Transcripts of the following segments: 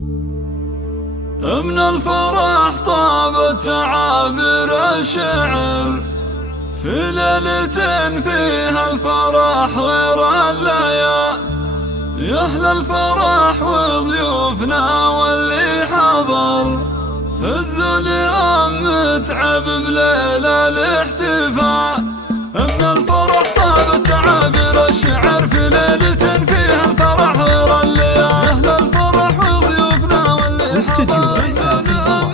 من الفرح طابت تعابير الشعر في ليلة فيها الفرح غير الليالي. يا أهل الفرح وضيوفنا واللي حضر فزوا اليوم متعب بليلة الاحتفال. من الفرح طابت تعابير الشعر في ليلة فيها الفرح غير الليالي. يا أهل الفرح وضيوفنا واللي حضر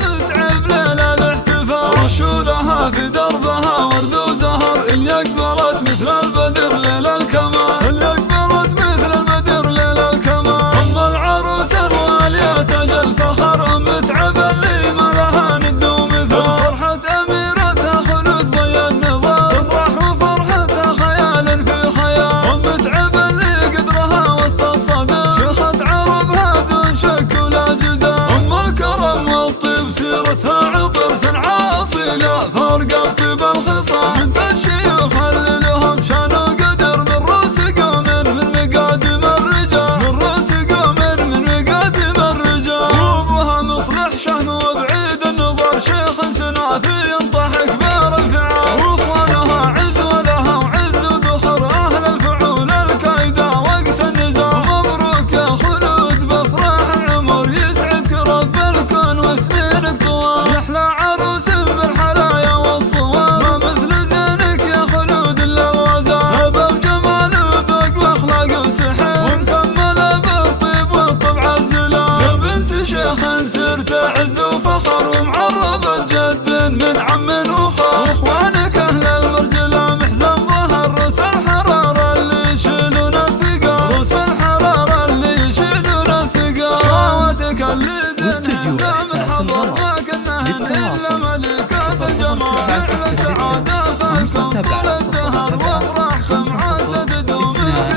متعب ليلة الاحتفال. رشولها في دربها ورد وزهر اللي أقبلت مثل البدر ليل الكمال. اللي أقبلت مثل البدر ليل الكمال. أم العروس الوالية تاج الفخر متعب اللي ما لها ند ومثال. فرحة أميرتها خلود ضي النظام تفرح وفرحتها خيال في خيال. متعب اللي قدرها وسط الصدى شيخة عربها دون شك ولا جدال. أم الكرم والطيب سيرتها عطر سنعة أصيلة فرقة طيب الخصال. بنت الشيوخ اللي لهم شان وقدر من رؤوس قوم من مقادم الرجال. من رؤوس قوم من مقادم الرجال. وابوها مصلح شهم وبعيد النظر شيخ سناثي ينطح كبار الفعال. واخوانها عز ولها وعز وذخر اهل الفعول الكايدة وقت النزال. مبروك يا خلود بافراح العمر يسعدك رب الكون وسنينك طوال. يحلى عروس بالحلايا والصوال ما مثل زينك يا خلود الا الغزال. هبه بجمال وذوق واخلاق وسحر ومكمله بالطيب والطبع الزلال. يا بنت شيخ سرت عز وفخر ومعربة جد من عم وخال. واخوانك اهل المرجله محزن ظهر رؤوس الحراره اللي يشيلون الثقال. رؤوس الحراره اللي يشيلون الثقال. خواتك اللي واستديو إحساس الغلا للتواصل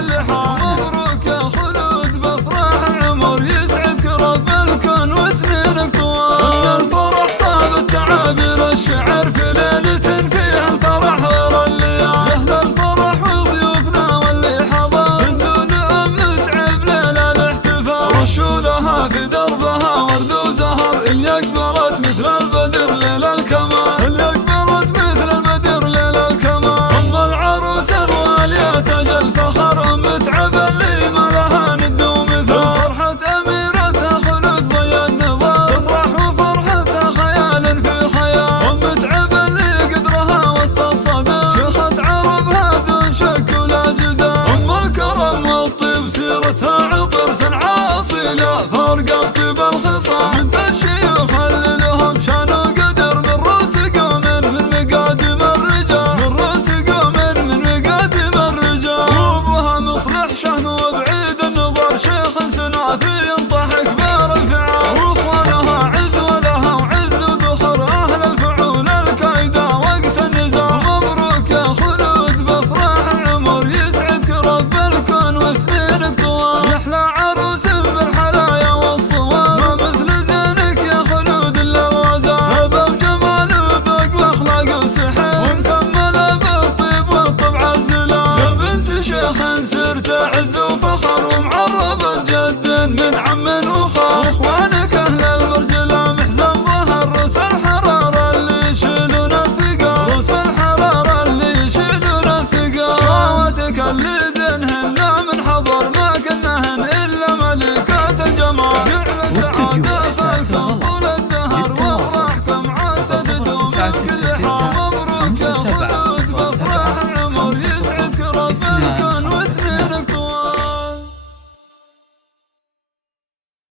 009667075052. مبروك يا خلود بافراح العمر يسعدك رب الكون وسنينك طوال. من الفرح طابت تعابير الشعر في ليلة فيها الفرح غير الليالي. يا أهل الفرح وضيوفنا واللي حضر فزوا اليوم متعب ليلة الاحتفال. رشولها في دربها ورد وزهر اللي أقبلت مثل البدر ليل الكمال. اللي أقبلت مثل البدر ليل الكمال. أم العروس الوالية تاج الفخر متعب اللي ما لها ند ومثال. فرحة أميرتها خلود ضي النظام تفرح وفرحتها خيال في خيال. متعب اللي قدرها وسط الصدى شيخة عربها دون شك ولا جدال. أم الكرم والطيب سيرتها عطر سنعة أصيلة فرقة طيب الخصال. بنت الشيوخ اللي لهم شان وقدر من رؤوس قوم من مقادم الرجال. من رؤوس قوم من مقادم الرجال. وابوها مصلح شهم وبعيد النظر شيخ سناثي ينطح كبار الفعال. واخوانها عز ولها وعز وذخر اهل الفعول الكايدة وقت النزال. مبروك يا خلود بافراح العمر يسعدك رب الكون وسنينك طوال. يحلى عروس بالحلايا والصوال ما مثل زينك يا خلود الا الغزال. هبه بجمال وذوق واخلاق وسحر ومكمله بالطيب والطبع الزلال. يا بنت شيخ سرت عز وفخر ومعربة جد من عم وخال. واخوانك اهل المرجله محزن ظهر رؤوس الحراره اللي يشيلون الثقال. رؤوس الحراره اللي يشيلون الثقال. خواتك اللي زينهن من حضر ما كنهن الا ملكات الجمال. واستديو إحساس الغلا للتواصل 009665707552.